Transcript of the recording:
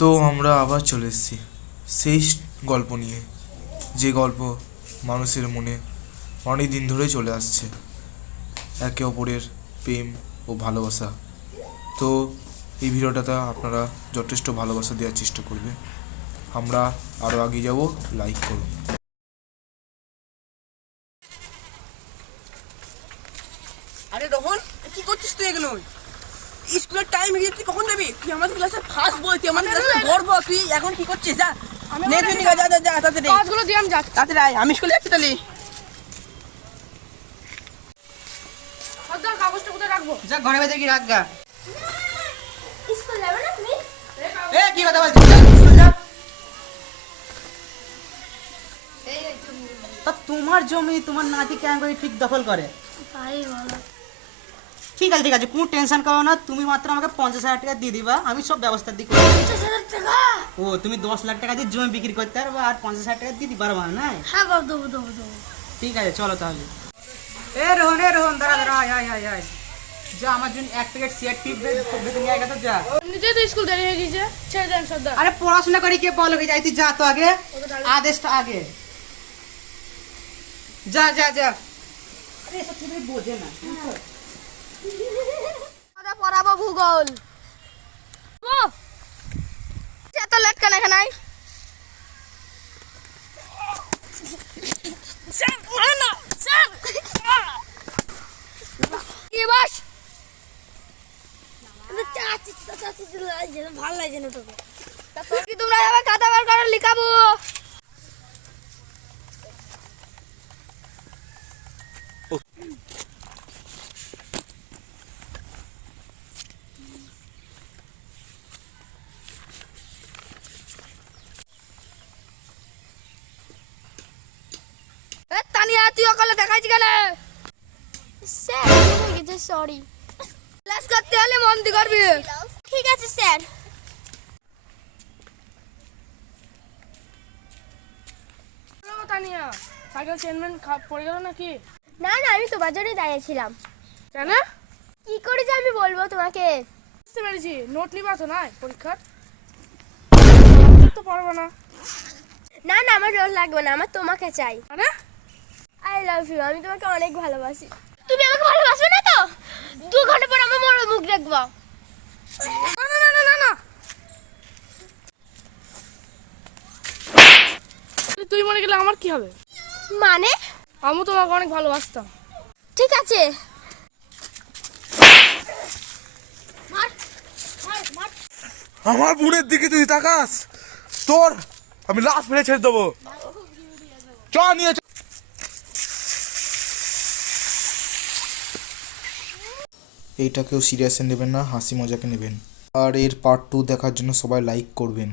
তো আমরা আবার চলে এসেছি সেই গল্প নিয়ে। যে গল্প মানুষের মনে অনেক দিন ধরেই চলে আসছে। একে অপরের প্রেম ও ভালোবাসা। তো এই ভিডিওটাতে আপনারা যথেষ্ট ভালোবাসা দেওয়ার চেষ্টা করবে আমরা আরও আগে যাব লাইক করুন। আরে রোহন কি করছিস তুই এগুলো স্কুলের টাইম হয়ে তুই কখন যাবি? তুই আমাদের ক্লাসে ফার্স্ট বই তুই আমাদের ক্লাসে গর্ব তুই এখন কি করছিস? যা। নে তুই যা যা যা তাড়াতাড়ি। কাজগুলো দিয়ে আমি যাচ্ছি। আয় আমি স্কুলে যাচ্ছি তাহলে। সর্দার কাগজটা কোথায় রাখব? যা ঘরে ভেতরে কি রাখ স্কুল যাবে না তুমি? এ কি কথা বলছিস? স্কুল যা। তা তোমার জমি তোমার নাতি কেন করে ঠিক দখল করে? তাই বলো ঠিক আছে ঠিক আছে কোনো টেনশন করো না তুমি মাত্র আমাকে পঞ্চাশ হাজার টাকা দিয়ে দিবা আমি সব ব্যবস্থা দিই পঞ্চাশ হাজার টাকা? ও তুমি দশ লাখ টাকা দিয়ে জমি বিক্রি করতে পারবা আর পঞ্চাশ হাজার টাকা দিয়ে দিতে পারবা না হ্যাঁ বাবু দেবো দেবো দেবো। ঠিক আছে চলো তাহলে। এ রোহন এ রোহন দাঁড়া দাঁড়া আয় আয় আয় আয়। যা আমার জন্য এক প্যাকেট সিয়ার টিপ বেতন নিয়ে গেছে যা এমনিতেই তো স্কুল দেরি হয়ে গেছে ছেড়ে দেন সর্দার। আরে পড়াশোনা করে কে বলো যাই তুই যা তো আগে। আদেশটা আগে। যা যা যা। আরে এসব ছেলে বোঝে না আমরা পড়াবো ভূগোল। এত লেট কেন এখানে ভালো লাগছে না তোকে। তোমরা যাবে খাতা বার করো লিখাবো এ, তানিয়া তুই ওকালে দেখাইছি কেন? স্যার হয়ে গেছে সরি ক্লাস করতে হলে মন দিয়ে করবি। ঠিক আছে স্যার। তানিয়া সাইকেল চেনমেন পড়ে গেল নাকি? না না আমি তো বাজারে দাঁড়িয়েছিলাম কেন? কি করে যে আমি বলব তোমাকে? বুঝতে পেরেছি নোট নিবা তো নাই পরীক্ষার? তো পারব না। না না আমার রোল লাগবে না আমার তোমাকে চাই। মানে? আই লাভ ইউ আমি তোমাকে অনেক ভালোবাসি। তুমি আমাকে ভালোবাসবে না তো? দু ঘণ্টা পর আমার মরো মুখ দেখব। না না না না না। না তুই মরে গেলে আমার কি হবে? মানে? আমি তোমাকে অনেক ভালোবাসতাম। ঠিক আছে। আমার বোনের দিকে তুই তাকাস। তোর আমি লাশ ফেলে ছেড়ে দেবো। চ নিয়ে এইটাকেও সিরিয়াসে নেবেন না, হাসি মজাকে নেবেন। আর এর পার্ট টু দেখার জন্য সবাই লাইক করবেন।